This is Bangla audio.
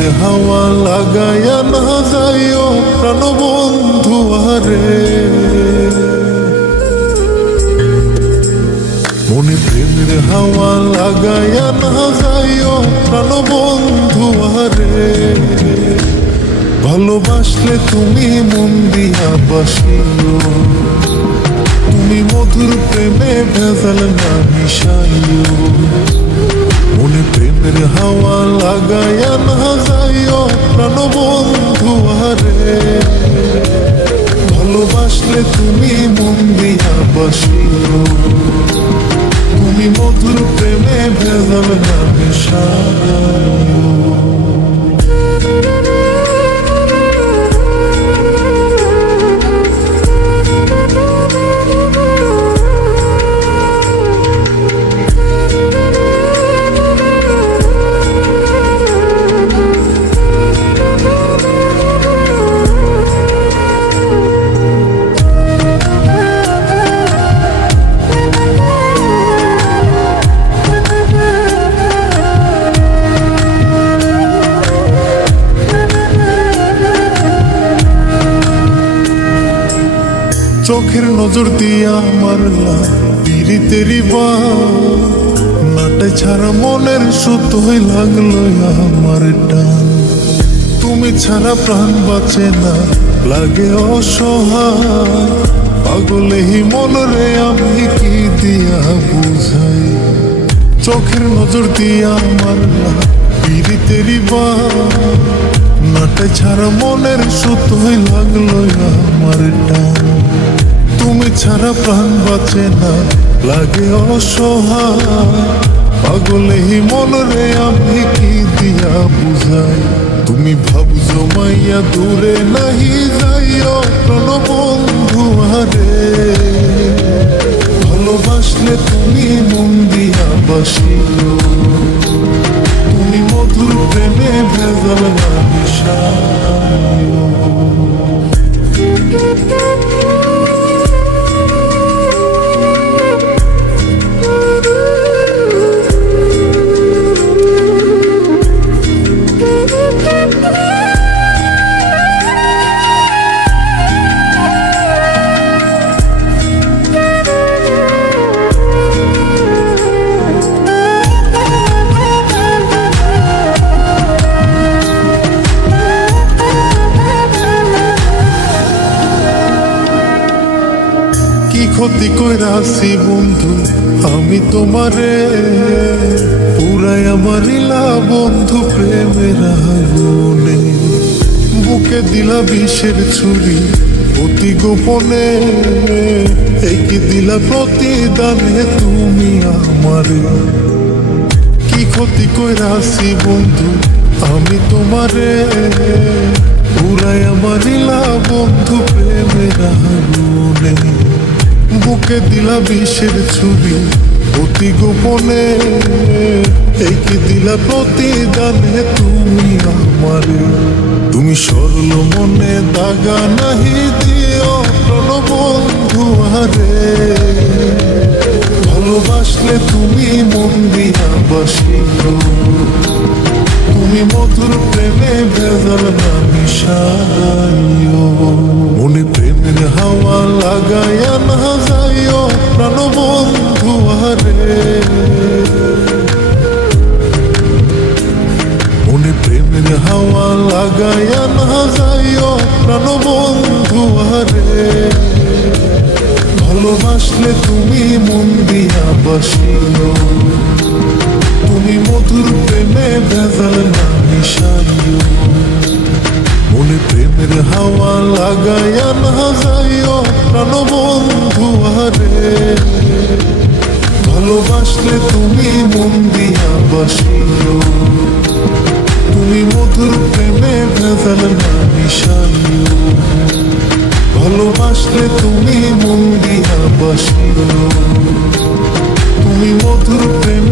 প্রেমের হাওয়া লাগায়া না যাইও প্রাণবন্ধু আরে, মনে প্রেমের হাওয়া লাগায়া না যাইও প্রাণবন্ধু আরে। ভালোবাসলে তুমি মন দিয়া বাসিও, তুমি মধুর প্রেমে ভেজাল না মিশাইও। মনে প্রেমের হাওয়া লাগায়া না যাইও প্রাণবন্ধু আরে, ভালোবাসলে তুমি মন দিয়া বাসিও, তুমি মধুর প্রেমে ভেজাল না মিশাইও। চোখের নজর দিয়া মারলা পিরিতেরি বা নাটে ছাড়া মনের সুতোই লাগলো আমার টান। তুমি ছাড়া প্রাণ বাঁচে না, লাগে অসহায়, পাগলেই মন রে আমি কি দিয়া বুঝাই। চোখের নজর দিয়া মারলা পিরিতেরি বা নাটে ছাড়া মনের সুতোই লাগলো আমার টান। তুমি ছাড়া প্রাণ বাঁচে না, লাগে অসহায়, পাগলেই মন রে আমি কি দিয়া বুঝাই। তুমি ভাবছো মাইয়া দূরে নাহি যাইও প্রাণবন্ধু আরে, ভালোবাসলে তুমি মন দিয়া বাসিও, তুমি মধুর প্রেমে ভেজাল না মিশাইও। ক্ষতি কইরাছি বন্ধু আমি তোমারে, পুরাই আমার ইলা বন্ধু প্রেমের আগুনে। বুকে দিলা বিষের ছুরি অতি গোপনে, একি দিলা প্রতিদানে তুমি আমারে। কি ক্ষতি কইরাছি বন্ধু আমি তোমারে, পুরাই আমার ইলা বন্ধু প্রেমের আগুনে। বুকে দিলা বিষের ছুরি অতি গোপনে, একে দিলা প্রতিদানে তুমি আমারে। তুমি সরল মনে দাগা নাহি দিও প্রাণবন্ধু আরে, ভালোবাসলে তুমি মন দিয়া বাসিও, তুমি মধুর প্রেমে ভেজাল না মিশাইও। মনে প্রেমের হাওয়া লাগায়া না যাইও প্রাণবন্ধু আরে, মনে প্রেমের হাওয়া লাগায়া না যাইও প্রাণবন্ধু আরে, ভালোবাসলে তুমি মন দিয়া বাসিও, তুমি মধুর প্রেমে ভেজাল না মিশাইও। মনে প্রেমের হাওয়া লাগায়া না যাইও প্রাণবন্ধু আরে, ভালোবাসলে তুমি মন দিয়া বাসিও, তুমি মধুর প্রেমে ভেজাল না মিশাইও। ভালোবাসলে তুমি মন দিয়া বাসিও, তুমি মধুর প্রেমে